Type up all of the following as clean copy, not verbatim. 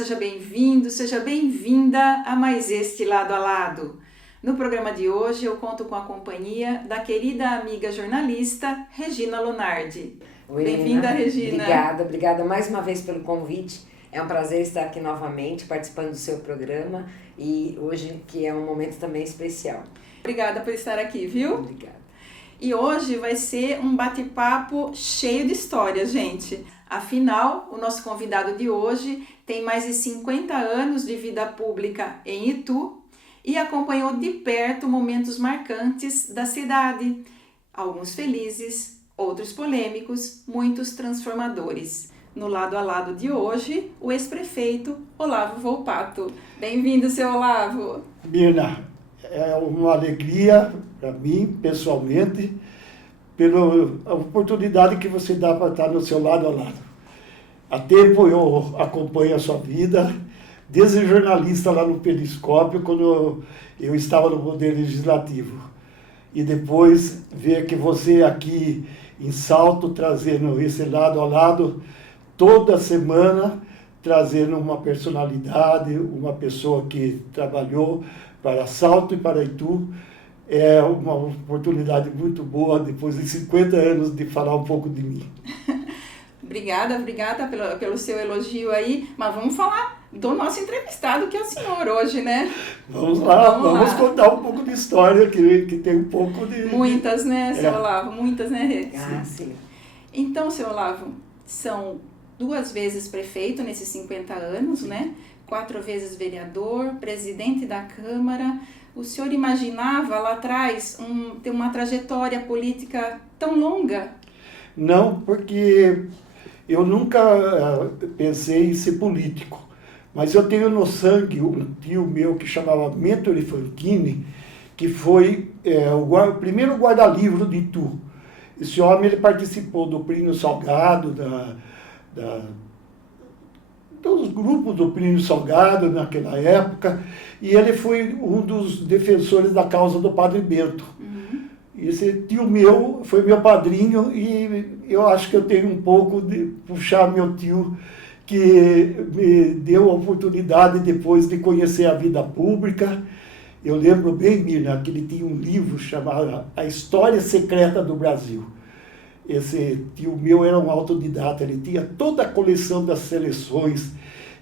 seja bem-vindo, seja bem-vinda a mais este Lado a Lado. No programa de hoje eu conto com a companhia da querida amiga jornalista Regina Lunardi. Oi, Bem-vinda, Regina. Obrigada mais uma vez pelo convite. É um prazer estar aqui novamente participando do seu programa e hoje que é um momento também especial. Obrigada por estar aqui, viu? Obrigada. E hoje vai ser um bate-papo cheio de histórias, gente. Afinal, o nosso convidado de hoje tem mais de 50 anos de vida pública em Itu e acompanhou de perto momentos marcantes da cidade. Alguns felizes, outros polêmicos, muitos transformadores. No Lado a Lado de hoje, o ex-prefeito Olavo Volpato. Bem-vindo, seu Olavo. Mirna, é uma alegria para mim, pessoalmente, pela oportunidade que você dá para estar no seu lado a lado. Há tempo eu acompanho a sua vida, desde jornalista lá no Periscópio, quando eu estava no Poder Legislativo. E depois ver que você aqui em Salto, trazendo esse lado a lado, toda semana, trazendo uma personalidade, uma pessoa que trabalhou para Salto e para Itu. É uma oportunidade muito boa, depois de 50 anos, de falar um pouco de mim. Obrigada pelo seu elogio aí, mas vamos falar do nosso entrevistado, que é o senhor hoje, né? Vamos lá, vamos contar um pouco de história, que tem um pouco de... Muitas, né, seu Olavo? Muitas, né, Rê? Sim. Então, seu Olavo, são 2 vezes prefeito nesses 50 anos, né? 4 vezes vereador, presidente da Câmara. O senhor imaginava lá atrás ter uma trajetória política tão longa? Não, porque eu nunca pensei em ser político, mas eu tenho no sangue um tio meu que chamava Mentore Franchini, que foi o primeiro guarda-livro de Itu. Esse homem ele participou do Plínio Salgado, dos grupos do Plínio Salgado naquela época, e ele foi um dos defensores da causa do Padre Bento. Esse tio meu foi meu padrinho e eu acho que eu tenho um pouco de puxar meu tio, que me deu a oportunidade depois de conhecer a vida pública. Eu lembro bem, Mirna, que ele tinha um livro chamado A História Secreta do Brasil. Esse tio meu era um autodidata, ele tinha toda a coleção das seleções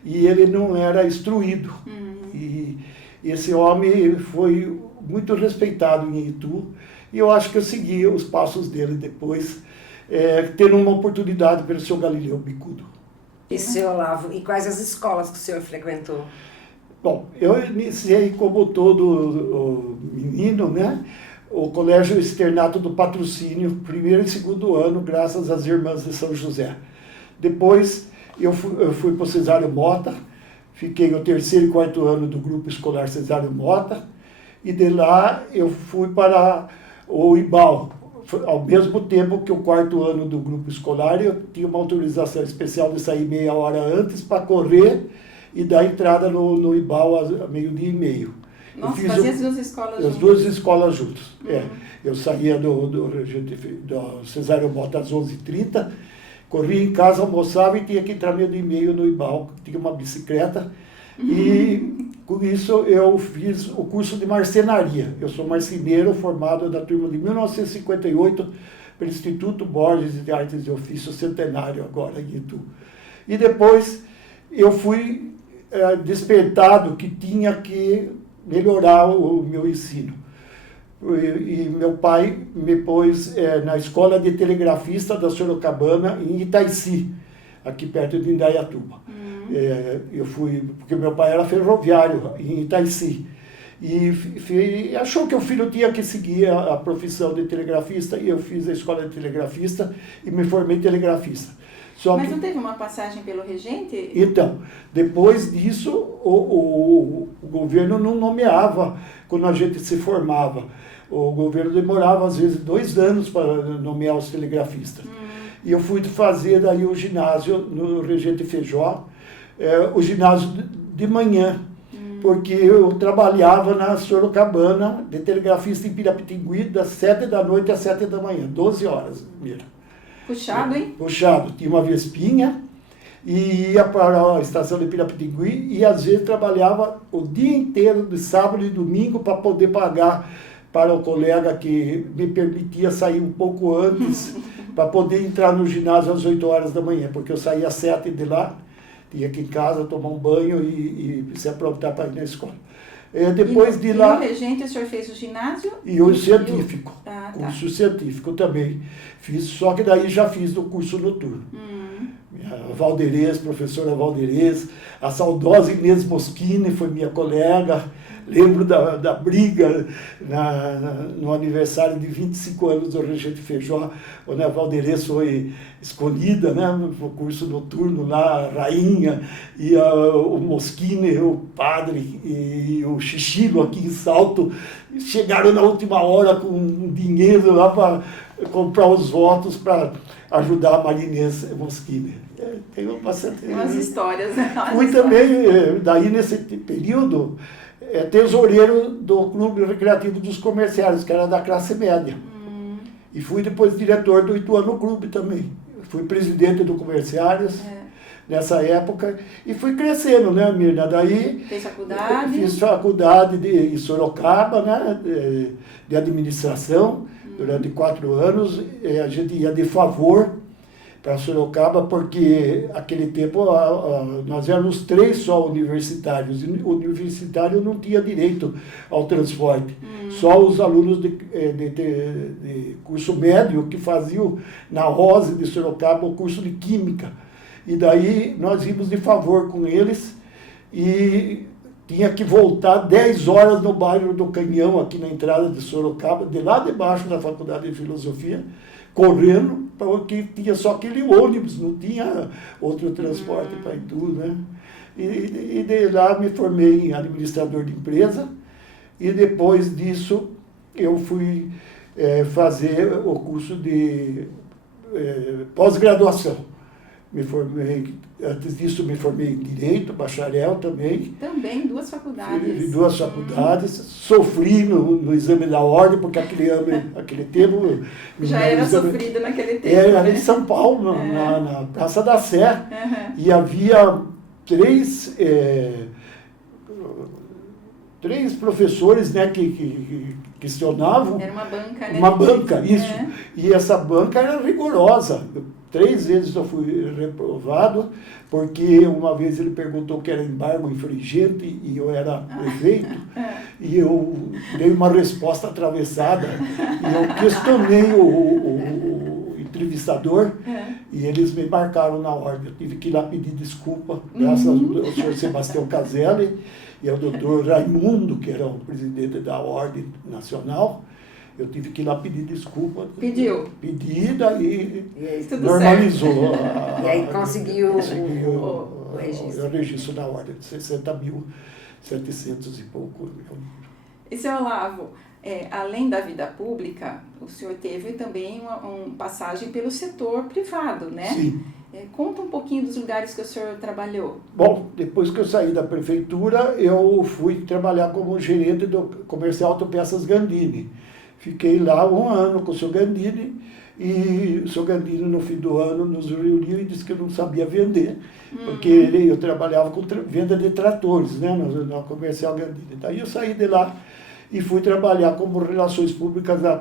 e ele não era instruído. E esse homem foi muito respeitado em Itu e eu acho que eu segui os passos dele depois, tendo uma oportunidade pelo seu Galileu Bicudo. E seu Olavo, e quais as escolas que o senhor frequentou? Bom, eu iniciei como todo menino, né? O Colégio Externato do Patrocínio, 1º e 2º ano, graças às Irmãs de São José. Depois eu fui para o Cesário Mota, fiquei o 3º e 4º ano do Grupo Escolar Cesário Mota, e de lá eu fui para o IBAL. Ao mesmo tempo que o 4º ano do Grupo Escolar, eu tinha uma autorização especial de sair meia hora antes para correr e dar entrada no IBAL a 12:30. Nossa, fazia as 2 escolas juntas. As 2 escolas juntas, Eu saía do Cesário Mota às 11h30, corria em casa, almoçava e tinha que entrar 12:30 no IBAL, tinha uma bicicleta. E com isso eu fiz o curso de marcenaria. Eu sou marceneiro formado da turma de 1958 pelo Instituto Borges de Artes e Ofício Centenário, agora em Itu. E depois eu fui despertado que tinha que melhorar o meu ensino. E meu pai me pôs na escola de telegrafista da Sorocabana, em Itaici, aqui perto de Indaiatuba. Eu fui, porque meu pai era ferroviário em Itaici. E achou que o filho tinha que seguir a profissão de telegrafista, e eu fiz a escola de telegrafista e me formei telegrafista. Mas não teve uma passagem pelo regente? Então, depois disso, o governo não nomeava quando a gente se formava. O governo demorava, às vezes, 2 anos para nomear os telegrafistas. E eu fui fazer daí o ginásio no Regente Feijó, o ginásio de manhã, porque eu trabalhava na Sorocabana, de telegrafista em Pirapitingui, das 7 da noite às 7 da manhã, 12 horas mesmo. Puxado, hein? Puxado. Tinha uma Vespinha e ia para a estação de Pirapitingui e às vezes trabalhava o dia inteiro, de sábado e domingo, para poder pagar para o colega que me permitia sair um pouco antes, para poder entrar no ginásio às 8 horas da manhã, porque eu saía às 7 de lá, tinha que ir em casa tomar um banho e se aprontar para ir na escola. Depois de lá... E no Regente o senhor fez o ginásio? E o científico, tá. curso científico também fiz, só que daí já fiz o curso noturno. A Valderez, professora Valderez, a saudosa Inês Moschini foi minha colega, lembro da briga no aniversário de 25 anos do Regente Feijó, onde a Valderez foi escolhida, né, no curso noturno lá, a rainha, e o Moschini, o padre, e o Chichilo aqui em Salto, chegaram na última hora com dinheiro lá para comprar os votos para ajudar a Marinês Moschini. Tem umas histórias, né? Fui também, daí nesse período, tesoureiro do Clube Recreativo dos Comerciários, que era da classe média. E fui depois diretor do Ituano Clube também. Fui presidente do Comerciários nessa época e fui crescendo, né, Mirna? Daí fez faculdade? Fiz faculdade em Sorocaba, né, de administração, durante 4 anos. A gente ia de favor para Sorocaba, porque aquele tempo nós éramos 3 só universitários, e o universitário não tinha direito ao transporte. Só os alunos de curso médio que faziam na Rose de Sorocaba o curso de Química. E daí nós íamos de favor com eles e tinha que voltar 10 horas no bairro do Canhão, aqui na entrada de Sorocaba, de lá debaixo da Faculdade de Filosofia, correndo, porque tinha só aquele ônibus, não tinha outro transporte para ir tudo, né? E de lá me formei em administrador de empresa, e depois disso eu fui fazer o curso de pós-graduação. Me formei, antes disso me formei em Direito, bacharel também. Também, 2 faculdades. Fiz 2 faculdades, sofri no exame da ordem, porque aquele tempo... Já era sofrido naquele tempo. Era em São Paulo, na Praça da Sé, e havia 3 professores, né, que questionavam. Era uma banca, né? Uma banca, isso. E essa banca era rigorosa. 3 vezes eu fui reprovado, porque uma vez ele perguntou que era embargo infringente e eu era prefeito, e eu dei uma resposta atravessada, e eu questionei o entrevistador, e eles me marcaram na ordem. Eu tive que ir lá pedir desculpa, graças ao senhor Sebastião Caselli e ao doutor Raimundo, que era o presidente da Ordem Nacional. Eu tive que ir lá pedir desculpa. Pediu? Pedi, daí normalizou. E aí conseguiu o registro. O registro da ordem, 60.700 e pouco. E, seu Olavo, além da vida pública, o senhor teve também uma passagem pelo setor privado, né? Sim. Conta um pouquinho dos lugares que o senhor trabalhou. Bom, depois que eu saí da prefeitura, eu fui trabalhar como gerente do Comercial Autopeças Gandini. Fiquei lá 1 ano com o seu Gandini, e o seu Gandini, no fim do ano, nos reuniu e disse que eu não sabia vender, porque eu trabalhava com venda de tratores, né, no Comercial Gandini. Daí eu saí de lá e fui trabalhar como relações públicas da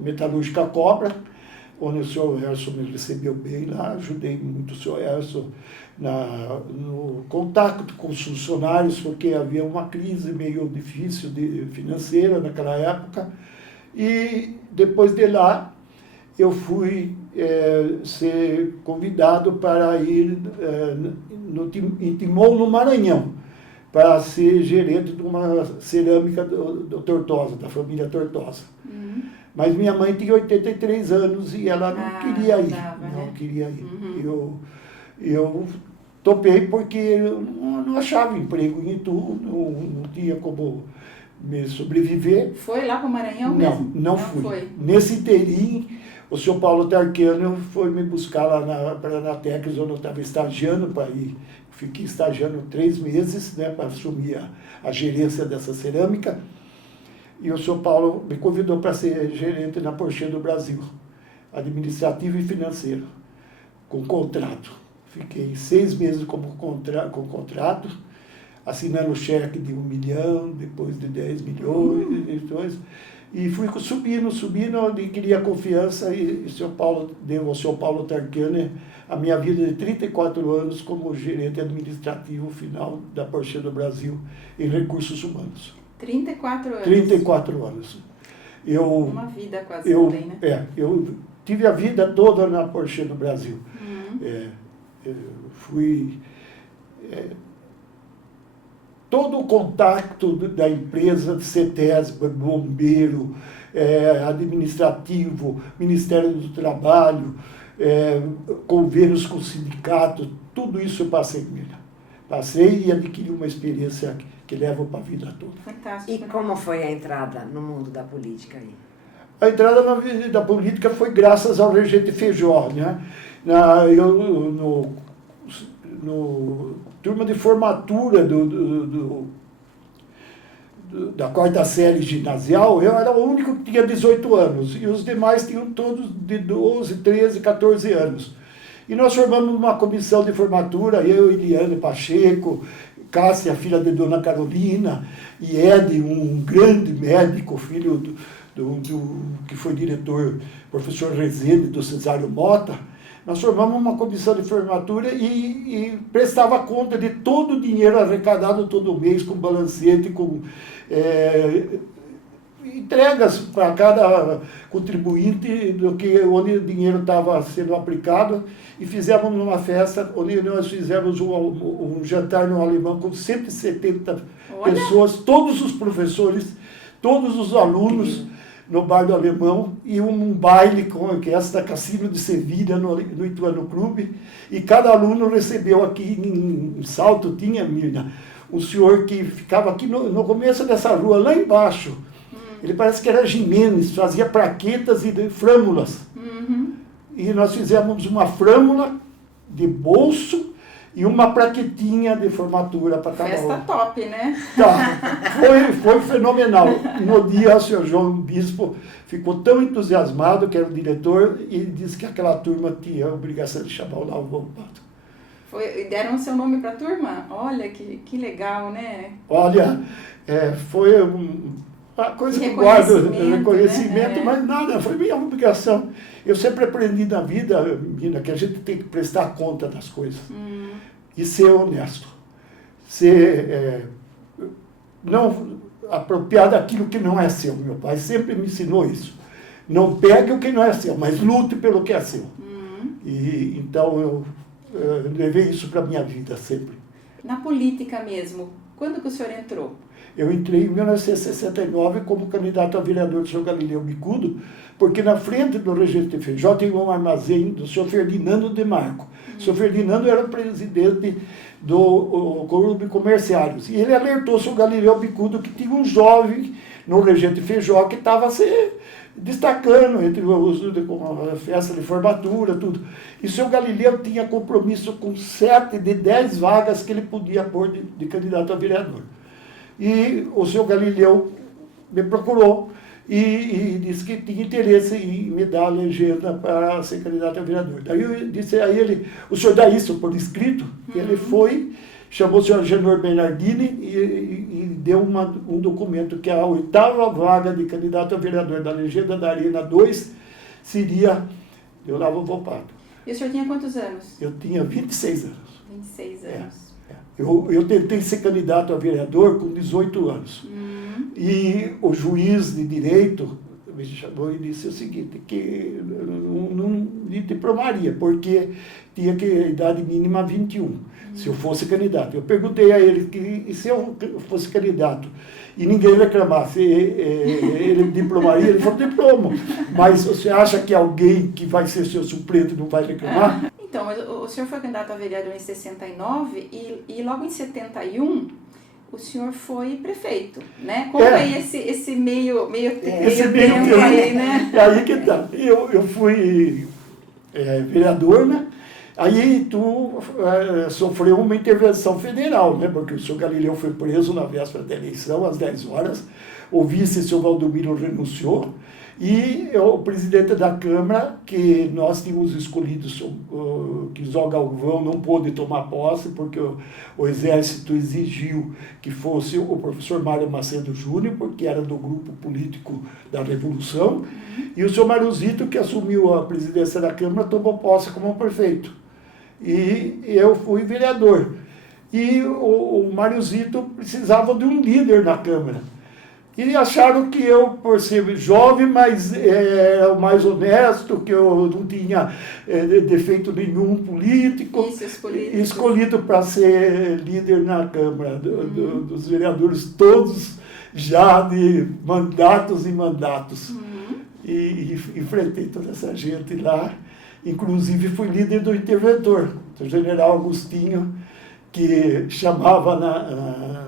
Metalúrgica Cobra, onde o senhor Erso me recebeu bem lá, ajudei muito o senhor Erso no contato com os funcionários, porque havia uma crise meio difícil financeira naquela época. E depois de lá, eu fui ser convidado para ir em Timon, no Maranhão, para ser gerente de uma cerâmica do Tortosa, da família Tortosa. Mas minha mãe tinha 83 anos e ela não queria ir. Não queria ir. Eu topei porque eu não achava emprego em Itu, não tinha como me sobreviver. Foi lá para o Maranhão mesmo? Não fui. Foi. Nesse inteirinho, o senhor Paulo Tarquiano foi me buscar lá para a Anatex, onde eu estava estagiando para ir. Fiquei estagiando 3 meses, né, para assumir a gerência dessa cerâmica. E o senhor Paulo me convidou para ser gerente na Porsche do Brasil, administrativo e financeiro, com contrato. Fiquei 6 meses com contrato, assinando cheque de 1 milhão, depois de 10 milhões, depois, e fui subindo, e queria confiança, e o senhor Paulo deu ao senhor Paulo Tarchiani a minha vida de 34 anos como gerente administrativo final da Porsche do Brasil em recursos humanos. 34 anos? 34 anos. Uma vida quase também, né? Eu tive a vida toda na Porsche do Brasil. Eu fui... todo o contato da empresa, CETESB, bombeiro, administrativo, Ministério do Trabalho, convênios com o sindicato, tudo isso eu passei. Passei e adquiri uma experiência que levo para a vida toda. Fantástico. E como foi a entrada no mundo da política aí? A entrada na vida da política foi graças ao Regente Feijó, né? No turma de formatura da 4ª série ginasial, eu era o único que tinha 18 anos, e os demais tinham todos de 12, 13, 14 anos. E nós formamos uma comissão de formatura, eu, Eliane Pacheco, Cássia, filha de Dona Carolina, e Ed, um grande médico, filho que foi diretor, professor Rezende, do Cesário Mota. Nós formamos uma comissão de formatura e prestava conta de todo o dinheiro arrecadado todo mês, com balancete, com entregas para cada contribuinte onde o dinheiro estava sendo aplicado, e fizemos uma festa onde nós fizemos um jantar no Alemão com 170 pessoas, todos os professores, todos os alunos, no Bar do Alemão, e um baile com a orquestra Cassino de Sevilha no Ituano Clube, e cada aluno recebeu aqui em Salto, tinha, Mirna, um senhor que ficava aqui no começo dessa rua, lá embaixo. Ele parece que era Jimenez, fazia plaquetas e frâmulas. E nós fizemos uma frâmula de bolso e uma plaquetinha de formatura para cada Festa top, né? Tá, foi fenomenal. No dia, o senhor João Bispo ficou tão entusiasmado, que era o diretor, e disse que aquela turma tinha a obrigação de chamar o Lavo Volpato. Deram o seu nome para a turma? Olha, que legal, né? Olha, foi uma coisa que eu guardo, reconhecimento, né? Mas nada, foi minha obrigação. Eu sempre aprendi na vida, menina, que a gente tem que prestar conta das coisas. E ser honesto. Ser não apropriar daquilo que não é seu. Meu pai sempre me ensinou isso. Não pegue o que não é seu, mas lute pelo que é seu. E então eu levei isso para a minha vida sempre. Na política mesmo, quando que o senhor entrou? Eu entrei em 1969 como candidato a vereador do senhor Galileu Bicudo, porque na frente do Regente Feijó tem um armazém do senhor Ferdinando de Marco. O senhor Ferdinando era o presidente do Clube Comerciários. E ele alertou o senhor Galileu Bicudo que tinha um jovem no Regente Feijó que estava se destacando entre a festa de formatura, tudo. E o senhor Galileu tinha compromisso com 7 de 10 vagas que ele podia pôr de candidato a vereador. E o senhor Galileu me procurou e disse que tinha interesse em me dar a legenda para ser candidato a vereador. Daí eu disse a ele, o senhor dá isso por escrito? Ele foi, chamou o senhor Genor Bernardini e deu um documento que a 8ª vaga de candidato a vereador da legenda da Arena 2 seria eu Lavo Volpato. E o senhor tinha quantos anos? Eu tinha 26 anos. 26 anos. Eu tentei ser candidato a vereador com 18 anos. E o juiz de direito me chamou e disse o seguinte, que não diplomaria, porque tinha que a idade mínima 21, se eu fosse candidato. Eu perguntei a ele, e se eu fosse candidato e ninguém reclamasse, ele diplomaria? Ele falou, diploma. Mas você acha que alguém que vai ser seu suplente não vai reclamar? Então, o senhor foi candidato a vereador em 69 e logo em 71 o senhor foi prefeito, né? Como é esse meio tempo aí, né? É aí que tá. Eu fui vereador, né? Aí sofreu uma intervenção federal, né? Porque o senhor Galileu foi preso na véspera da eleição, às 10 horas. O vice, o senhor Valdomiro, renunciou. E o presidente da Câmara, que nós tínhamos escolhido, que Zó Galvão não pôde tomar posse, porque o Exército exigiu que fosse o professor Mário Macedo Júnior, porque era do grupo político da Revolução, e o senhor Maruzito, que assumiu a presidência da Câmara, tomou posse como prefeito. E eu fui vereador. E o Mariozito precisava de um líder na Câmara. E acharam que eu, por ser jovem, mas era o mais honesto, que eu não tinha defeito nenhum político, escolhido para ser líder na Câmara, dos vereadores, todos já de mandatos e mandatos. E enfrentei toda essa gente lá, inclusive fui líder do interventor, o general Agostinho, que chamava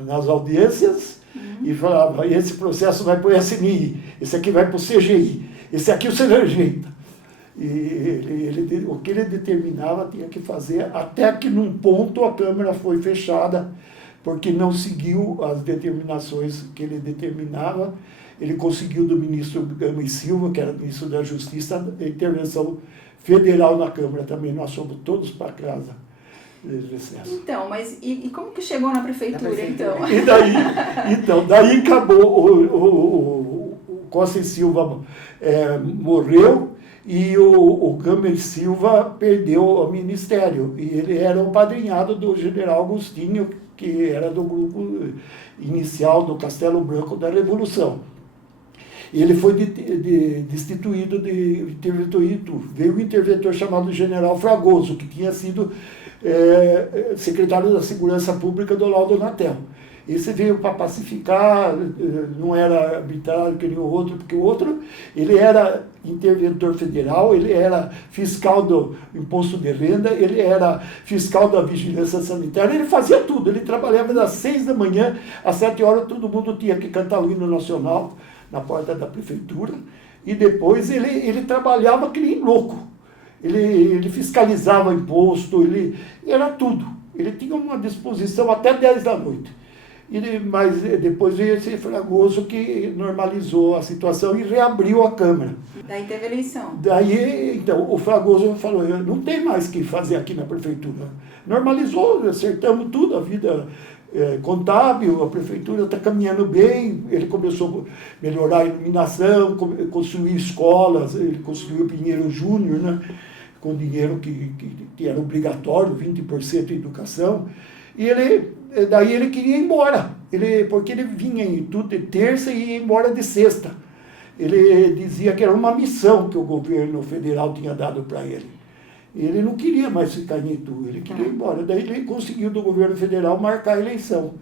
nas audiências, e falava, esse processo vai para o SNI, esse aqui vai para o CGI, esse aqui você rejeita. E o que ele determinava tinha que fazer, até que num ponto a Câmara foi fechada, porque não seguiu as determinações que ele determinava. Ele conseguiu do ministro Gama e Silva, que era ministro da Justiça, a intervenção federal na Câmara também. Nós fomos todos para casa. Então, mas e como que chegou na prefeitura, então? E daí acabou, o Costa e Silva morreu e o Gama e Silva perdeu o ministério. E ele era o padrinhado do general Agostinho, que era do grupo inicial do Castelo Branco da Revolução. Ele foi destituído de interventor em Itu. Veio um interventor chamado General Fragoso, que tinha sido secretário da Segurança Pública do Laudo Natel. Esse veio para pacificar, não era arbitrário que nem o outro, porque o outro, ele era interventor federal, ele era fiscal do imposto de renda, ele era fiscal da vigilância sanitária, ele fazia tudo, ele trabalhava das 6 da manhã às 7 horas, todo mundo tinha que cantar o hino nacional na porta da prefeitura, e depois ele trabalhava que nem louco. Ele fiscalizava imposto, ele era tudo. Ele tinha uma disposição até 10 da noite. Mas depois veio esse Fragoso que normalizou a situação e reabriu a Câmara. Daí teve eleição. Daí, então, o Fragoso falou, não tem mais o que fazer aqui na prefeitura. Normalizou, acertamos tudo, a vida contábil, a prefeitura está caminhando bem, ele começou a melhorar a iluminação, construir escolas, ele construiu o Pinheiro Júnior, né, com dinheiro que era obrigatório, 20% de educação, e daí ele queria ir embora, porque ele vinha em Itu de terça e ia embora de sexta. Ele dizia que era uma missão que o governo federal tinha dado para ele. Ele não queria mais ficar em Itu, ele queria ir embora. Daí ele conseguiu do governo federal marcar a eleição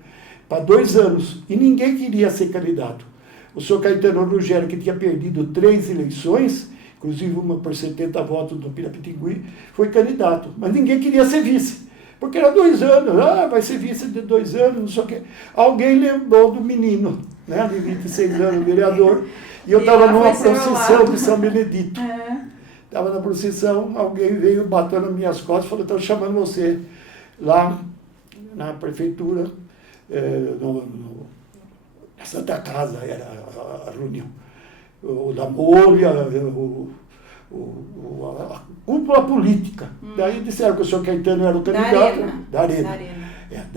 para 2 anos. E ninguém queria ser candidato. O senhor Caetano Ruggiero, que tinha perdido 3 eleições, inclusive uma por 70 votos do Pirapitingui, foi candidato. Mas ninguém queria ser vice. Porque era 2 anos, vai ser vice de 2 anos, não sei o quê. Alguém lembrou do menino, né, de 26 anos, vereador. E eu estava numa procissão de São Benedito. Estava na procissão, alguém veio, bateu nas minhas costas e falou, estão chamando você lá na prefeitura, na Santa Casa era a reunião. O da Molha, a cúpula política. Daí disseram que o senhor Caetano era o candidato da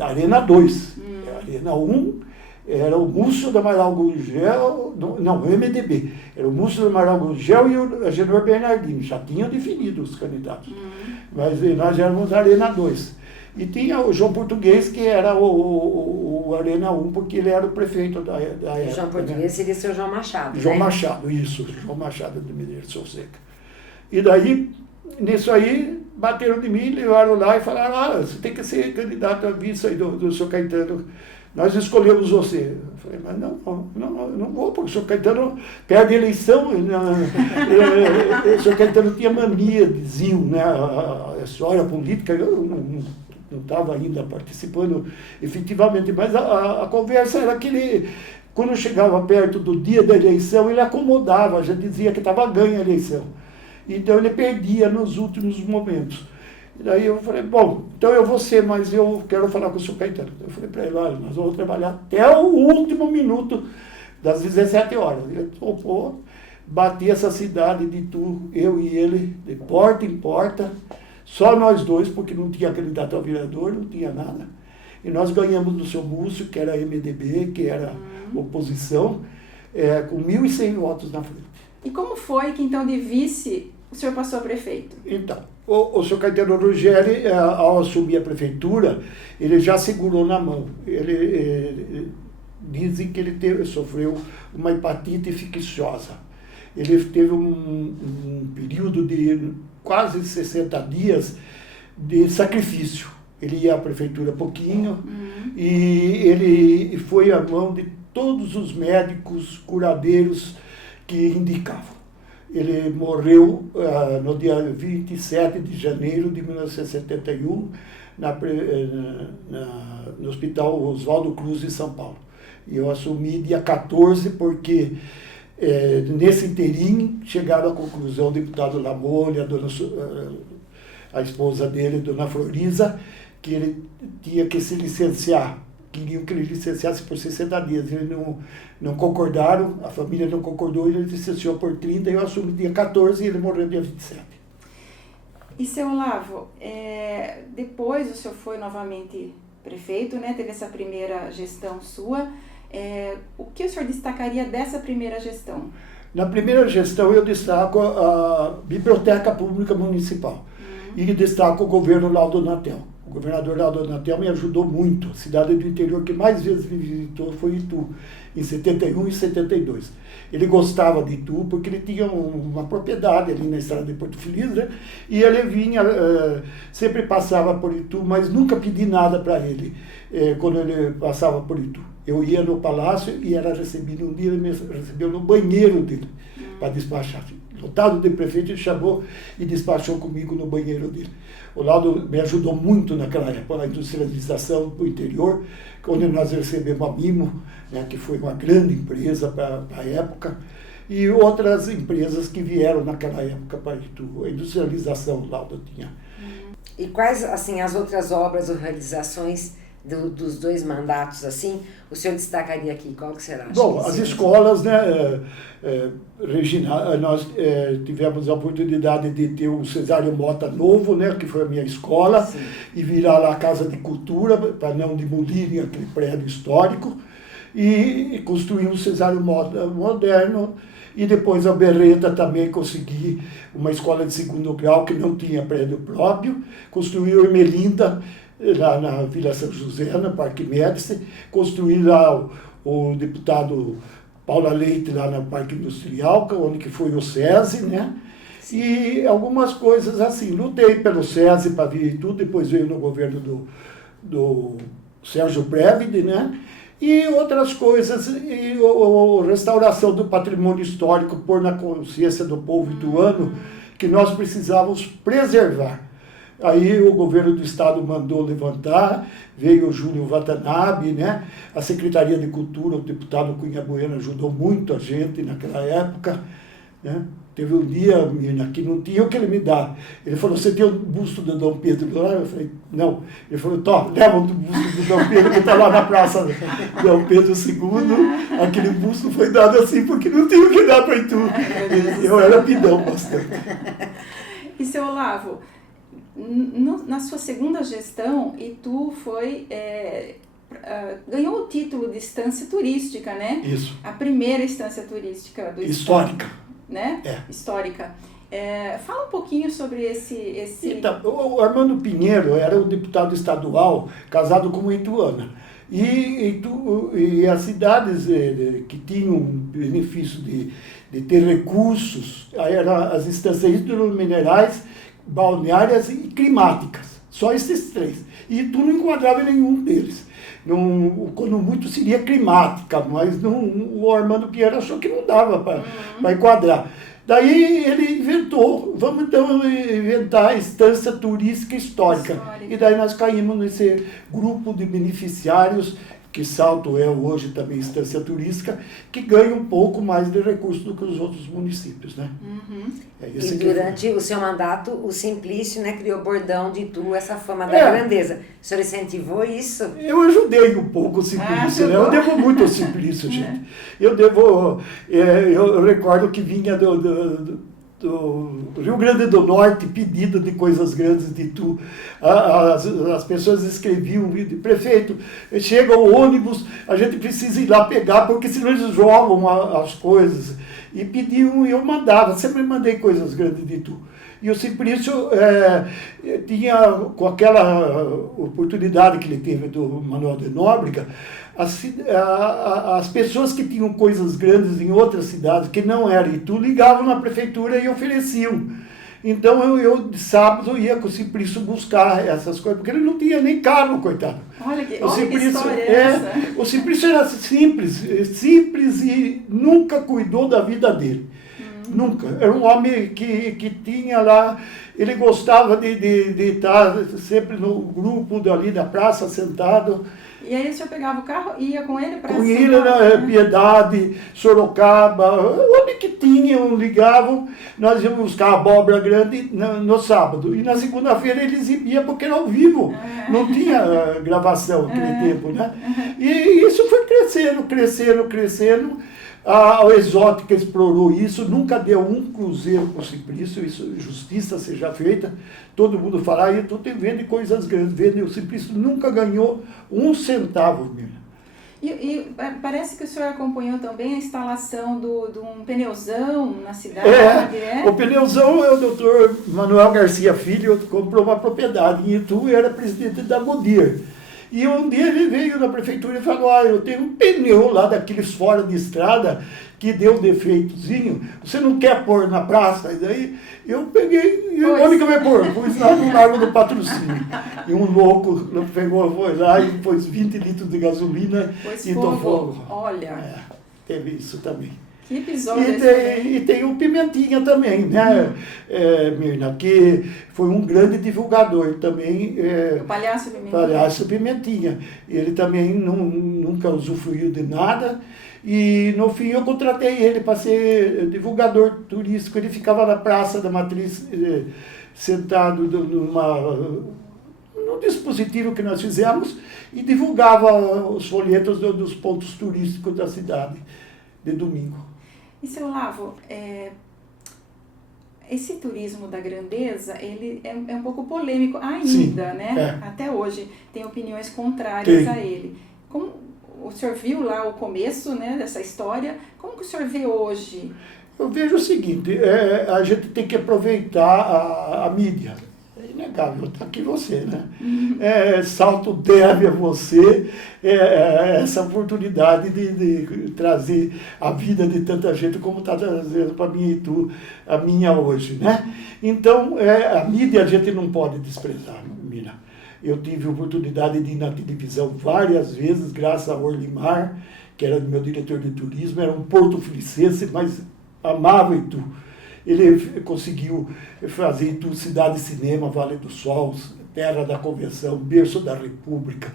Arena 2. A Arena 1 era o Múcio da Amaral Gurgel, não, o MDB. Era o Múcio da Amaral Gurgel e o Agenor Bernardino. Já tinham definido os candidatos. Mas nós éramos a Arena 2. E tinha o João Português, que era o Arena 1, porque ele era o prefeito da época. O João Português seria seu João Machado, João né? Machado, isso. João Machado de Mineiro de Souseca. E daí, nisso aí, bateram de mim, levaram lá e falaram, você tem que ser candidato a vice aí do senhor Caetano. Nós escolhemos você. Eu falei, mas não vou, porque o senhor Caetano perde a eleição. O senhor Caetano tinha mania, diziam, né? A história política, eu não estava ainda participando efetivamente, mas a conversa era que ele, quando chegava perto do dia da eleição, ele acomodava, já dizia que estava ganha a eleição. Então ele perdia nos últimos momentos. E daí eu falei, bom, então eu vou ser, mas eu quero falar com o senhor Caetano. Eu falei para ele, olha, nós vamos trabalhar até o último minuto das 17 horas. Ele topou, bati essa cidade de Itu, eu e ele, de porta em porta, só nós dois, porque não tinha candidato a vereador, não tinha nada. E nós ganhamos do seu Múcio, que era MDB, que era oposição, com 1.100 votos na frente. E como foi que então de vice o senhor passou a prefeito? Então, o senhor Caetano Ruggeri, ao assumir a prefeitura, ele já segurou na mão. Dizem que ele sofreu uma hepatite infecciosa. Ele teve um período de quase 60 dias de sacrifício. Ele ia à prefeitura pouquinho e ele foi à mão de todos os médicos, curadeiros que indicavam. Ele morreu no dia 27 de janeiro de 1971 no Hospital Oswaldo Cruz, em São Paulo. E eu assumi dia 14 porque nesse inteirinho chegaram à conclusão o deputado Lamolha, a esposa dele, dona Florisa, que ele tinha que se licenciar. Queriam que ele licenciasse por 60 dias. Eles não concordaram, a família não concordou, ele licenciou por 30, eu assumi dia 14 e ele morreu dia 27. E, seu Olavo, depois o senhor foi novamente prefeito, né? Teve essa primeira gestão sua. O que o senhor destacaria dessa primeira gestão? Na primeira gestão eu destaco a Biblioteca Pública Municipal e destaco o governo Laudo Natel. O governador Laudo Natel me ajudou muito. A cidade do interior que mais vezes me visitou foi Itu, em 71 e 72. Ele gostava de Itu porque ele tinha uma propriedade ali na estrada de Porto Feliz, né? E ele vinha, sempre passava por Itu, mas nunca pedi nada para ele quando ele passava por Itu. Eu ia no palácio e era recebido um dia, ele me recebeu no banheiro dele para despachar. Lotado de prefeito, ele chamou e despachou comigo no banheiro dele. O Laudo me ajudou muito naquela época, na industrialização do interior, onde nós recebemos a Mimo, né, que foi uma grande empresa para a época, e outras empresas que vieram naquela época para Itu. A industrialização o Laudo tinha. E quais, assim, as outras obras ou realizações dos dois mandatos, assim, o senhor destacaria aqui? Qual que será? Bom, as escolas, né, Regina, nós tivemos a oportunidade de ter o Cesário Mota novo, né, que foi a minha escola, sim, e virar lá a Casa de Cultura, para não demolirem aquele prédio histórico, e construir um Cesário Mota moderno, e depois a Berreta também consegui uma escola de segundo grau que não tinha prédio próprio, construiu Ermelinda, lá na Vila São José, no Parque Médici, construí lá o deputado Paula Leite, lá no Parque Industrial, onde que foi o SESI, né? E algumas coisas assim. Lutei pelo SESI para vir e tudo, depois veio no governo do Sérgio Brevide, né? E outras coisas, e a restauração do patrimônio histórico, pôr na consciência do povo ituano que nós precisávamos preservar. Aí o governo do estado mandou levantar, veio o Júlio Watanabe, né? A Secretaria de Cultura, o deputado Cunha Bueno ajudou muito a gente naquela época, né? Teve um dia, menina, que não tinha o que ele me dá. Ele falou, você tem o busto do Dom Pedro lá? Eu falei, não. Ele falou, tó, leva o busto do Dom Pedro que está lá na Praça Dom Pedro II. Aquele busto foi dado assim porque não tinha o que dar para Itu. Eu era pidão bastante. E, seu Olavo, na sua segunda gestão, Itu foi, ganhou o título de estância turística, né? Isso. A primeira estância turística do histórica. Estado, né? Histórica. Fala um pouquinho sobre esse... Então, o Armando Pinheiro era um deputado estadual casado com uma ituana. E as cidades que tinham o benefício de ter recursos eram as instâncias hidrominerais, balneárias e climáticas, só esses três. E tu não enquadrava em nenhum deles. Quando muito seria climática, mas o Armando Pinheiro achou que não dava para enquadrar. Daí ele inventou, vamos então inventar a estância turística histórica. E daí nós caímos nesse grupo de beneficiários que Salto é hoje também instância turística, que ganha um pouco mais de recursos do que os outros municípios, né? E durante o seu mandato, o Simplício, né, criou o bordão de Itu, essa fama da grandeza. O senhor incentivou isso? Eu ajudei um pouco o Simplício, né? Eu devo muito ao Simplício, gente. Eu recordo que vinha do Rio Grande do Norte pedido de coisas grandes de Itu. As pessoas escreviam, prefeito, chega o ônibus, a gente precisa ir lá pegar, porque senão eles roubam as coisas. E pediam, e eu mandava, sempre mandei coisas grandes de Itu. E o Simplício tinha, com aquela oportunidade que ele teve do Manuel de Nóbrega, as pessoas que tinham coisas grandes em outras cidades, que não era Itu, ligavam na prefeitura e ofereciam. Então eu de sábado ia com o Simplício buscar essas coisas, porque ele não tinha nem carro, coitado. Olha que história é essa? O Simplício era simples e nunca cuidou da vida dele. Nunca. Era um homem que tinha lá, ele gostava de estar sempre no grupo ali da praça, sentado. E aí o senhor pegava o carro e ia com ele para Com ele na Piedade, Sorocaba, onde que tinham, ligavam, nós íamos buscar abóbora grande no sábado. E na segunda-feira ele exibia porque era ao vivo, não tinha gravação naquele tempo, né? E isso foi crescendo. A Exótica explorou isso, nunca deu um cruzeiro com o Simplício, isso, justiça seja feita, todo mundo fala, eu estou vendo coisas grandes, o Simplício nunca ganhou um centavo mesmo. E parece que o senhor acompanhou também a instalação de um pneuzão na cidade, O pneuzão é o doutor Manuel Garcia Filho, comprou uma propriedade em Itu e era presidente da Goodyear. E um dia ele veio na prefeitura e falou, eu tenho um pneu lá daqueles fora de estrada que deu um defeitozinho, você não quer pôr na praça? E daí eu peguei, e onde que eu vou pôr? Pus lá no Largo do Patrocínio. E um louco pegou, foi lá e pôs 20 litros de gasolina e tocou fogo. Olha. Teve isso também. Que episódio e tem o Pimentinha também, né, Mirna, que foi um grande divulgador também. O Palhaço Pimentinha. Palhaço Pimentinha. Ele também nunca usufruiu de nada. E no fim eu contratei ele para ser divulgador turístico. Ele ficava na Praça da Matriz, sentado num dispositivo que nós fizemos e divulgava os folhetos dos pontos turísticos da cidade de domingo. E, seu Lavo, esse turismo da grandeza, ele é um pouco polêmico ainda, Sim, né? Até hoje tem opiniões contrárias a ele. Como o senhor viu lá o começo, né, dessa história, como que o senhor vê hoje? Eu vejo o seguinte, a gente tem que aproveitar a mídia. É inegável, está aqui você, né? Salto deve a você essa oportunidade de trazer a vida de tanta gente como está trazendo para mim e tu, a minha hoje, né? Então, a mídia a gente não pode desprezar, Mira. Eu tive a oportunidade de ir na televisão várias vezes, graças a Orlimar, que era meu diretor de turismo, era um porto-flicense, mas amava Itu. Ele conseguiu fazer Itu cidade cinema, Vale do Sol, terra da convenção, berço da República,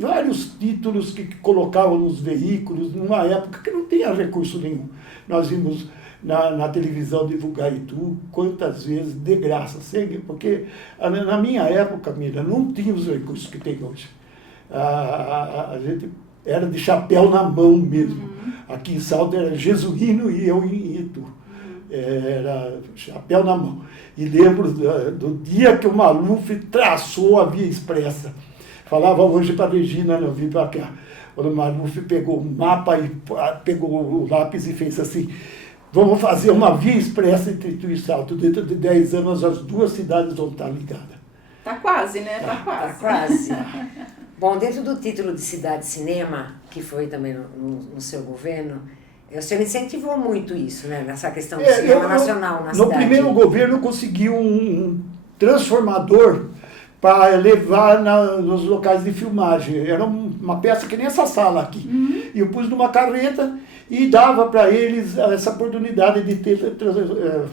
vários títulos que colocavam nos veículos, numa época que não tinha recurso nenhum. Nós vimos na televisão divulgar Itu quantas vezes, de graça, porque na minha época, Mira, não tinha os recursos que tem hoje. A gente era de chapéu na mão mesmo. Aqui em Salto era jesuíno e eu em Itu. Era chapéu na mão. E lembro do dia que o Maluf traçou a Via Expressa. Falava hoje para a Regina, não vim para cá. O Maluf pegou o mapa e pegou o lápis e fez assim: vamos fazer uma Via Expressa entre Itu e Salto. Dentro de 10 anos as duas cidades vão estar ligadas. Tá quase, né? Tá quase. Tá quase. Bom, dentro do título de Cidade Cinema, que foi também no seu governo, o senhor incentivou muito isso, né? Nessa questão do cinema nacional na cidade. No primeiro governo eu consegui um transformador para levar nos locais de filmagem. Era uma peça que nem essa sala aqui. E eu pus numa carreta e dava para eles essa oportunidade de ter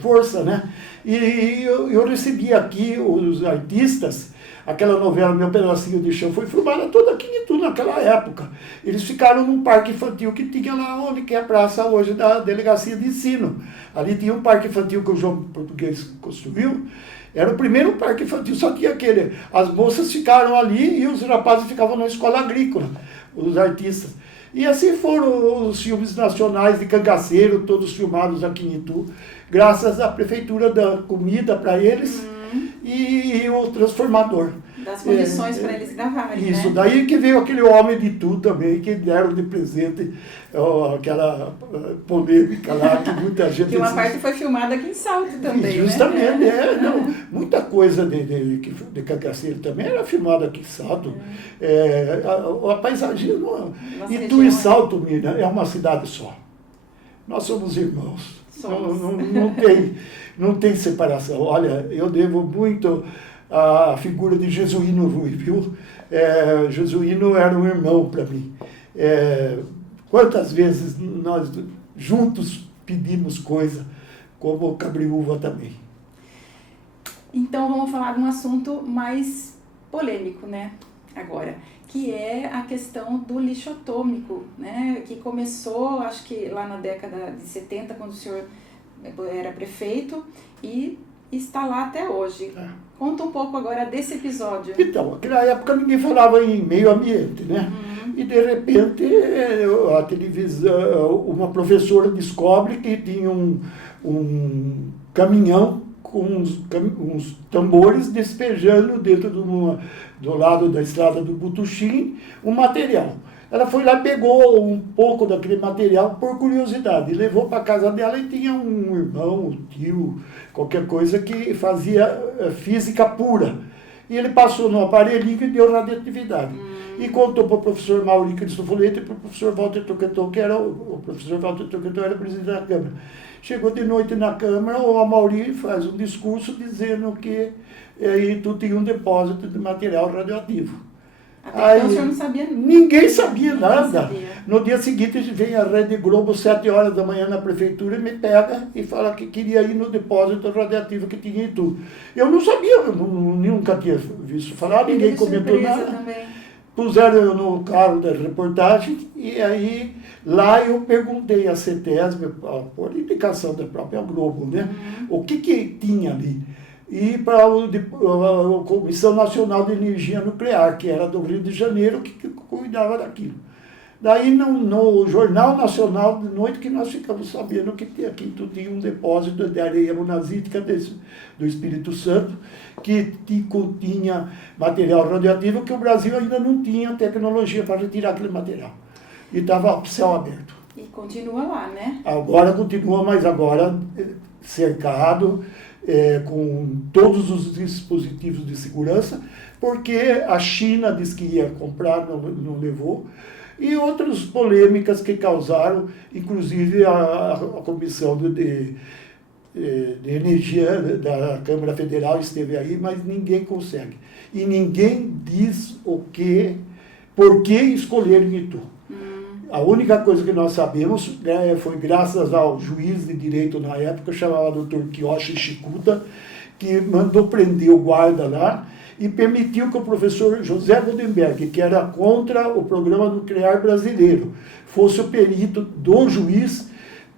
força, né? E eu recebi aqui os artistas Aquela novela Meu Pedacinho de Chão foi filmada toda aqui em Itu naquela época. Eles ficaram num parque infantil que tinha lá onde que é a praça hoje da Delegacia de Ensino. Ali tinha um parque infantil que o João Português construiu. Era o primeiro parque infantil, só tinha aquele. As moças ficaram ali e os rapazes ficavam na escola agrícola, os artistas. E assim foram os filmes nacionais de cangaceiro, todos filmados aqui em Itu, graças à prefeitura da comida para eles e o transformador. Das condições para eles gravarem, Isso, né? daí que veio aquele homem de Itu também, que deram de presente aquela polêmica lá, que muita gente... Que uma parte foi filmada aqui em Salto também, justamente, né? Não, muita coisa de cangaceiro também era filmada aqui em Salto. A paisagismo, Nossa Itu região, e Salto, Minas, é uma cidade só. Nós somos irmãos. Somos. Não tem separação. Olha, eu devo muito a figura de Jesuíno Rui, viu? Jesuíno era um irmão para mim. Quantas vezes nós juntos pedimos coisa, como Cabriúva também. Então vamos falar de um assunto mais polêmico, né? Agora, que é a questão do lixo atômico, né? Que começou, acho que lá na década de 70, quando o senhor era prefeito, e está lá até hoje. Conta um pouco agora desse episódio. Então, naquela época ninguém falava em meio ambiente, né? E de repente a televisão, uma professora descobre que tinha um caminhão com uns tambores despejando dentro do lado da estrada do Butuxim um material. Ela foi lá, pegou um pouco daquele material por curiosidade, e levou para casa dela e tinha um irmão, um tio, qualquer coisa que fazia física pura. E ele passou no aparelhinho e deu radioatividade. E contou para o professor Mauri Cristofoleto e para o professor Walter Toqueton, que era o professor Walter Toqueton era presidente da Câmara. Chegou de noite na Câmara, o Amauri faz um discurso dizendo que Itu tinha um depósito de material radioativo. Até então o senhor não sabia nada. Ninguém sabia nada. Sabia. No dia seguinte vem a Rede Globo, 7 horas da manhã na prefeitura, e me pega e fala que queria ir no depósito radioativo que tinha em Itu. Eu não sabia, eu nunca tinha visto falar, ninguém comentou nada. Também. Puseram eu no carro da reportagem e aí lá eu perguntei à CETESB, por indicação da própria Globo, né? O que tinha ali? E para a Comissão Nacional de Energia Nuclear, que era do Rio de Janeiro, que cuidava daquilo. Daí no Jornal Nacional de noite que nós ficamos sabendo que aqui tinha um depósito de areia monazítica do Espírito Santo, que continha material radioativo, que o Brasil ainda não tinha tecnologia para retirar aquele material. E estava céu aberto. E continua lá, né? Agora continua, mas agora cercado, com todos os dispositivos de segurança, porque a China disse que ia comprar, não levou, e outras polêmicas que causaram, inclusive a Comissão de Energia da Câmara Federal esteve aí, mas ninguém consegue. E ninguém diz por que escolher Itu. A única coisa que nós sabemos foi graças ao juiz de direito na época, chamado Dr. Kiyoshi Shikuda, que mandou prender o guarda lá e permitiu que o professor José Goldenberg, que era contra o programa nuclear brasileiro, fosse o perito do juiz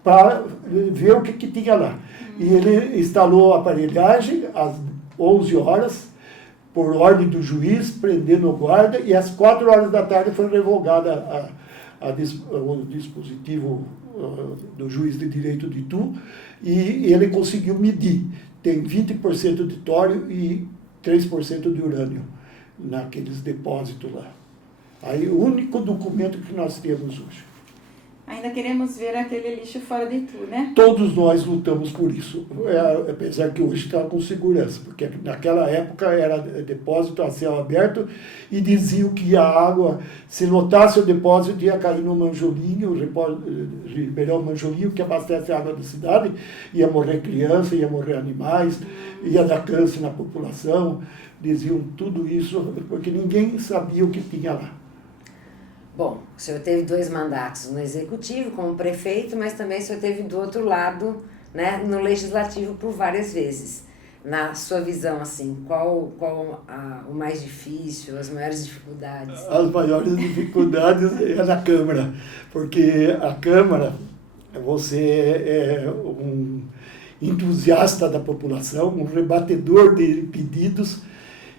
para ver o que tinha lá. E ele instalou a aparelhagem às 11 horas, por ordem do juiz, prendendo o guarda, e às 4 horas da tarde foi revogada o dispositivo do juiz de direito de Itu, e ele conseguiu medir. Tem 20% de tório e 3% de urânio naqueles depósitos lá. Aí o único documento que nós temos hoje. Ainda queremos ver aquele lixo fora de Itu, né? Todos nós lutamos por isso, apesar que hoje está com segurança, porque naquela época era depósito a céu aberto e diziam que a água, se lotasse o depósito, ia cair no Manjolinho, o Ribeirão Manjolinho, que abastece a água da cidade, ia morrer criança, ia morrer animais, ia dar câncer na população, diziam tudo isso, porque ninguém sabia o que tinha lá. Bom, o senhor teve 2 mandatos no Executivo como prefeito, mas também o senhor teve do outro lado, né, no Legislativo por várias vezes. Na sua visão, assim, qual o mais difícil, as maiores dificuldades? As maiores dificuldades é na Câmara, porque a Câmara, você é um entusiasta da população, um rebatedor de pedidos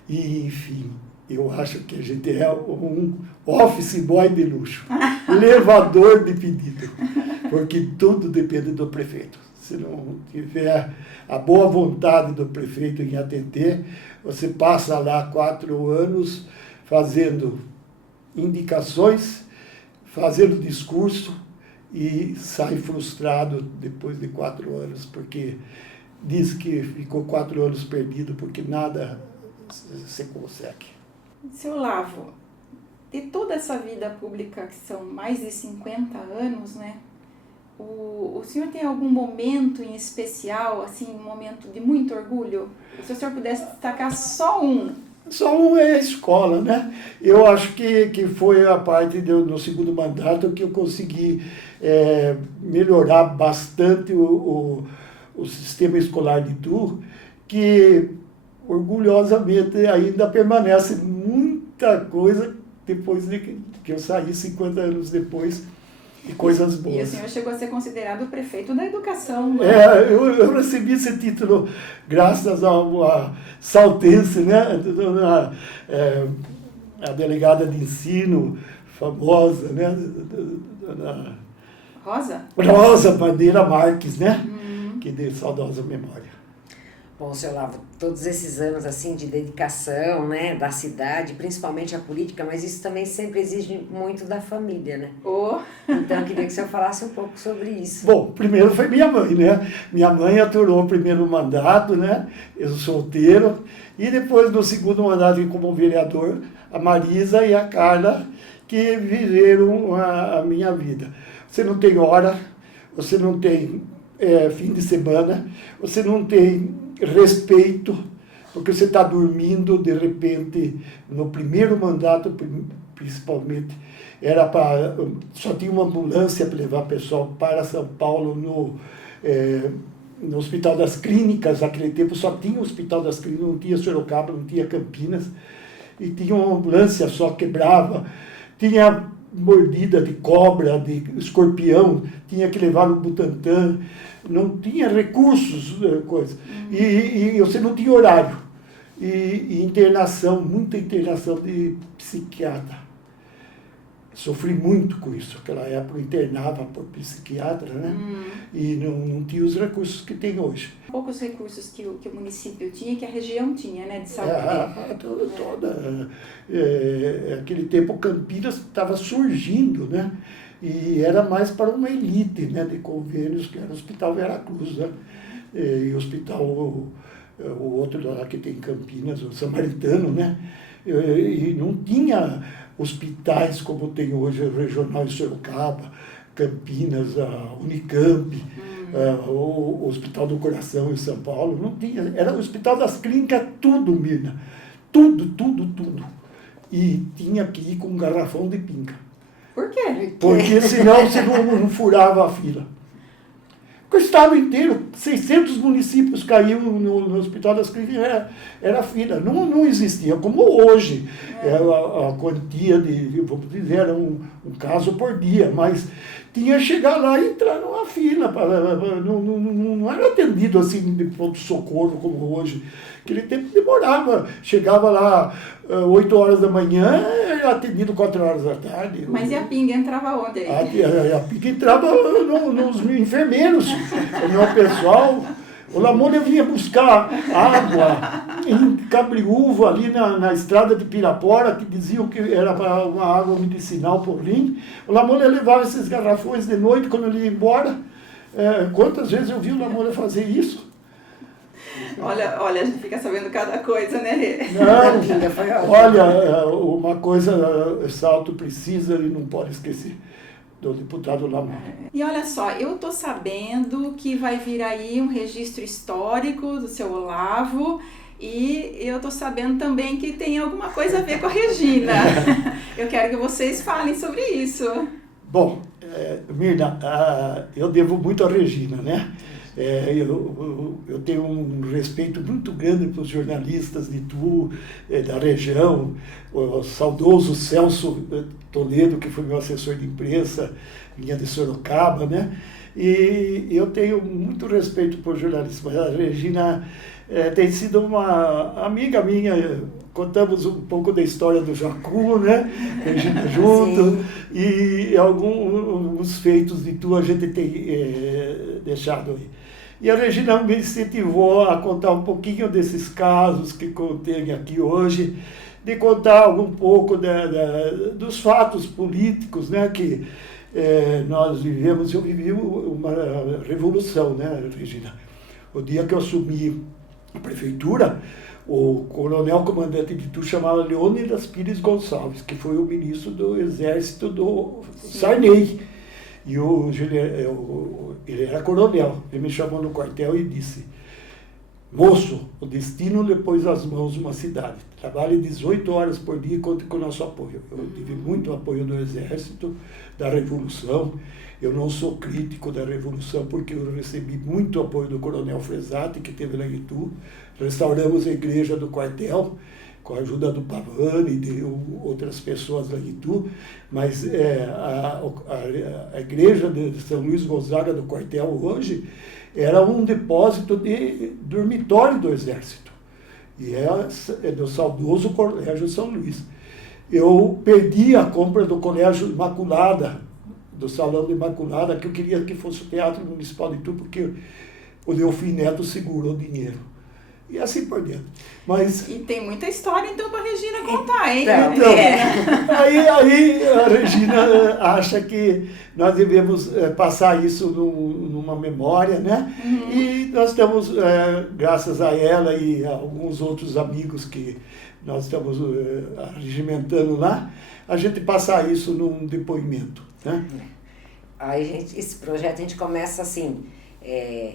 e, enfim, eu acho que a gente é um office boy de luxo, levador de pedido, porque tudo depende do prefeito. Se não tiver a boa vontade do prefeito em atender, você passa lá 4 anos fazendo indicações, fazendo discurso e sai frustrado depois de 4 anos, porque diz que ficou 4 anos perdido porque nada se consegue. Seu Olavo, de toda essa vida pública que são mais de 50 anos, né? O senhor tem algum momento em especial, assim, um momento de muito orgulho? Se o senhor pudesse destacar só um. Só um é a escola, né? Eu acho que foi a parte no segundo mandato que eu consegui melhorar bastante o sistema escolar de Itu, que orgulhosamente ainda permanece muita coisa depois de que eu saí 50 anos depois. E coisas boas. E o senhor chegou a ser considerado o prefeito da educação, né? Eu recebi esse título graças a uma saltense, né? A delegada de ensino famosa, né? Rosa Bandeira Marques, né? Que de saudosa memória. Bom, seu Olavo, todos esses anos assim de dedicação, né, da cidade, principalmente a política, mas isso também sempre exige muito da família, né? Então eu queria que o senhor falasse um pouco sobre isso. Bom, primeiro foi minha mãe, né? Minha mãe aturou o primeiro mandato, né? Eu sou solteiro. E depois do segundo mandato como vereador, a Marisa e a Carla, que viveram a minha vida. Você não tem hora, você não tem fim de semana, você não tem respeito, porque você está dormindo, de repente, no primeiro mandato, principalmente, só tinha uma ambulância para levar pessoal para São Paulo no Hospital das Clínicas. Naquele tempo só tinha o Hospital das Clínicas, não tinha Sorocaba, não tinha Campinas, e tinha uma ambulância só, quebrava, tinha mordida de cobra, de escorpião, tinha que levar no Butantã, não tinha recursos, coisa. E você não tinha horário. E internação, muita internação de psiquiatra. Sofri muito com isso. Naquela época eu internava por psiquiatra, né? E não tinha os recursos que tem hoje. Poucos recursos que o município tinha, que a região tinha, né, de saúde. Aquele tempo Campinas estava surgindo, né? E era mais para uma elite, né, de convênios, que era o Hospital Veracruz, né? E o hospital, o outro lá que tem em Campinas, o Samaritano, né? E não tinha hospitais como tem hoje o Regional em Sorocaba, Campinas, a Unicamp, o Hospital do Coração em São Paulo, não tinha. Era o Hospital das Clínicas, tudo, Mirna. Tudo. E tinha que ir com um garrafão de pinga. Por quê? Porque senão você não furava a fila. O estado inteiro, 600 municípios caíam no Hospital das Clínicas, era fila. Não existia, como hoje. A quantia vamos dizer, era um caso por dia, mas tinha que chegar lá e entrar numa fila. Não era atendido assim de pronto-socorro como hoje. Aquele tempo demorava. Chegava lá 8 horas da manhã, era atendido 4 horas da tarde. Mas e a pinga entrava onde aí? A pinga entrava nos enfermeiros, no pessoal. O Lamônia vinha buscar água em Cabriúva, ali na estrada de Pirapora, que diziam que era uma água medicinal por rim. O Lamônia levava esses garrafões de noite quando ele ia embora. Quantas vezes eu vi o Lamônia fazer isso? Olha, a gente fica sabendo cada coisa, né, Rê? Não, olha, uma coisa, Salto precisa e não pode esquecer do deputado Lamônia. E olha só, eu tô sabendo que vai vir aí um registro histórico do seu Olavo, e eu tô sabendo também que tem alguma coisa a ver com a Regina. Eu quero que vocês falem sobre isso. Bom, Mirna, eu devo muito à Regina, né? Eu tenho um respeito muito grande para os jornalistas de Itu, da região, o saudoso Celso Toledo, que foi meu assessor de imprensa, vinha de Sorocaba, né? E eu tenho muito respeito por jornalistas, mas a Regina tem sido uma amiga minha. Contamos um pouco da história do Jacu, né? Regina junto. Sim. E alguns feitos de Itu a gente tem deixado aí. E a Regina me incentivou a contar um pouquinho desses casos que contei aqui hoje, de contar um pouco dos fatos políticos, né? Que nós vivemos. Eu vivi uma revolução, né, Regina? O dia que eu assumi a prefeitura, o coronel comandante de Itu chamava Leônidas Pires Gonçalves, que foi o ministro do Exército do Sarney. E ele era coronel. Ele me chamou no quartel e disse: moço, o destino lhe pôs às mãos uma cidade. Trabalhe 18 horas por dia e conte com o nosso apoio. Eu tive muito apoio do Exército, da Revolução. Eu não sou crítico da Revolução, porque eu recebi muito apoio do coronel Fresati, que teve lá em Itu. Restauramos a igreja do quartel, com a ajuda do Pavani e de outras pessoas lá em Itu. Mas a igreja de São Luís Gonzaga do quartel hoje era um depósito de dormitório do Exército. E é do saudoso Colégio São Luís. Eu perdi a compra do Colégio Imaculada, do Salão de Imaculada, que eu queria que fosse o Teatro Municipal de Itu, porque o Delfim Neto segurou o dinheiro. E assim por diante. Mas, e tem muita história, então, para a Regina contar, hein? Então, aí a Regina acha que nós devemos passar isso numa memória, né? Uhum. E nós estamos, graças a ela e a alguns outros amigos que nós estamos regimentando lá, a gente passar isso num depoimento, né? Aí esse projeto a gente começa assim,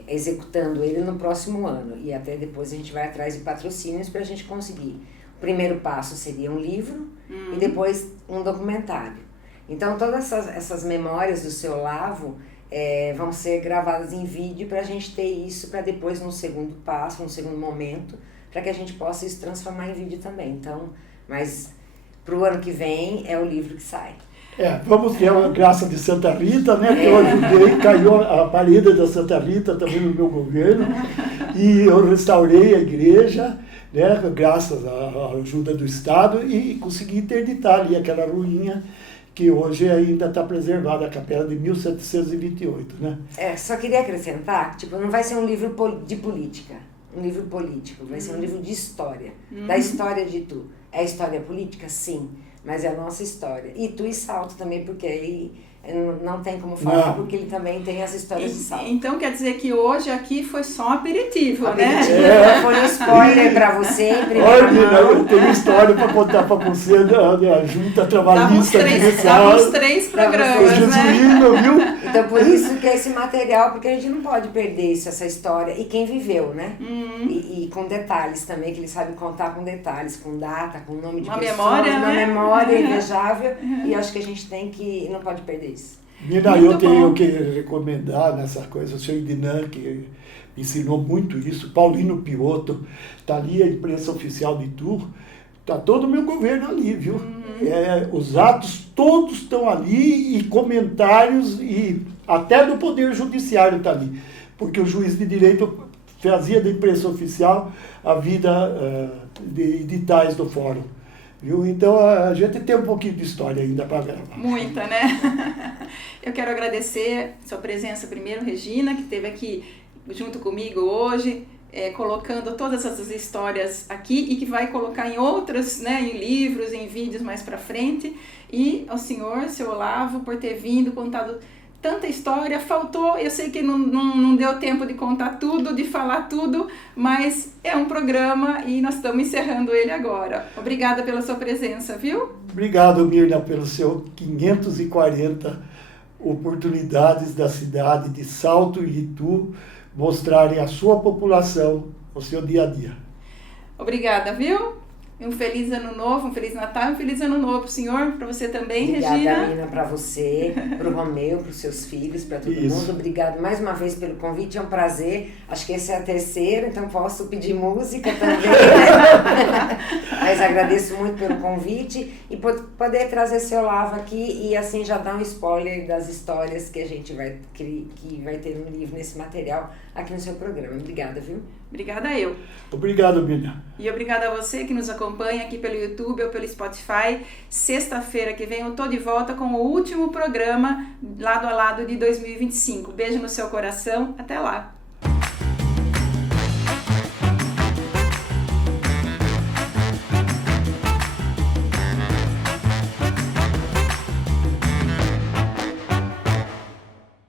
executando ele no próximo ano, e até depois a gente vai atrás de patrocínios para a gente conseguir. O primeiro passo seria um livro e depois um documentário. Então todas essas memórias do seu Olavo vão ser gravadas em vídeo para a gente ter isso para depois, no segundo passo, no segundo momento, para que a gente possa se transformar em vídeo também. Então, mas para o ano que vem é o livro que sai. Vamos ter a graça de Santa Rita, né? Que eu ajudei, caiu a parede da Santa Rita também no meu governo, e eu restaurei a igreja, né? Graças à ajuda do Estado, e consegui interditar ali aquela ruinha que hoje ainda está preservada, a capela de 1728, né? Só queria acrescentar, tipo, não vai ser um livro de política, um livro político, vai ser um livro de história, da história de Itu. É história política? Sim. Mas é a nossa história. E Itu e Salto também, porque aí não tem como falar, porque ele também tem as histórias de Salto. Então quer dizer que hoje aqui foi só um aperitivo, né? Foi um spoiler para você. Olha, eu tenho história para contar para você da Junta Trabalhista. Dá uns 3 programas, né? Viu? Então por isso que é esse material, porque a gente não pode perder essa história. E quem viveu, né? E com detalhes também, que ele sabe contar com detalhes, com data, com nome de pessoas, uma memória invejável. E acho que a gente não pode perder isso. Mirna, eu tenho que recomendar nessa coisa o seu Idinan, que ensinou muito isso, Paulino Piotto, está ali a imprensa oficial de Itu, está todo o meu governo ali, viu? Os atos todos estão ali, e comentários, e até do Poder Judiciário está ali, porque o juiz de direito fazia da imprensa oficial a vida de editais do fórum. Viu? Então a gente tem um pouquinho de história ainda para gravar. Muita, né? Eu quero agradecer sua presença primeiro, Regina, que esteve aqui junto comigo hoje, colocando todas essas histórias aqui e que vai colocar em outras, né, em livros, em vídeos mais para frente. E ao senhor, seu Olavo, por ter vindo, contado tanta história. Faltou, eu sei que não deu tempo de contar tudo, de falar tudo, mas é um programa e nós estamos encerrando ele agora. Obrigada pela sua presença, viu? Obrigado, Mirna, pelo seu 540 oportunidades da cidade de Salto e Itu mostrarem a sua população, o seu dia a dia. Obrigada, viu? Um feliz ano novo, um feliz Natal e um feliz ano novo pro senhor, para você também, Regina. Regina. Obrigada, Mina, para você, para o Romeu, para os seus filhos, para todo mundo. Obrigado mais uma vez pelo convite, é um prazer. Acho que esse é a terceira, então posso pedir música também, né? Mas agradeço muito pelo convite e poder trazer seu Olavo aqui e assim já dar um spoiler das histórias que a gente vai ter no livro, nesse material, aqui no seu programa. Obrigada, viu? Obrigada eu. Obrigado, Mina. E obrigada a você que nos acompanha aqui pelo YouTube ou pelo Spotify. Sexta-feira que vem eu tô de volta com o último programa Lado a Lado de 2025. Beijo no seu coração. Até lá.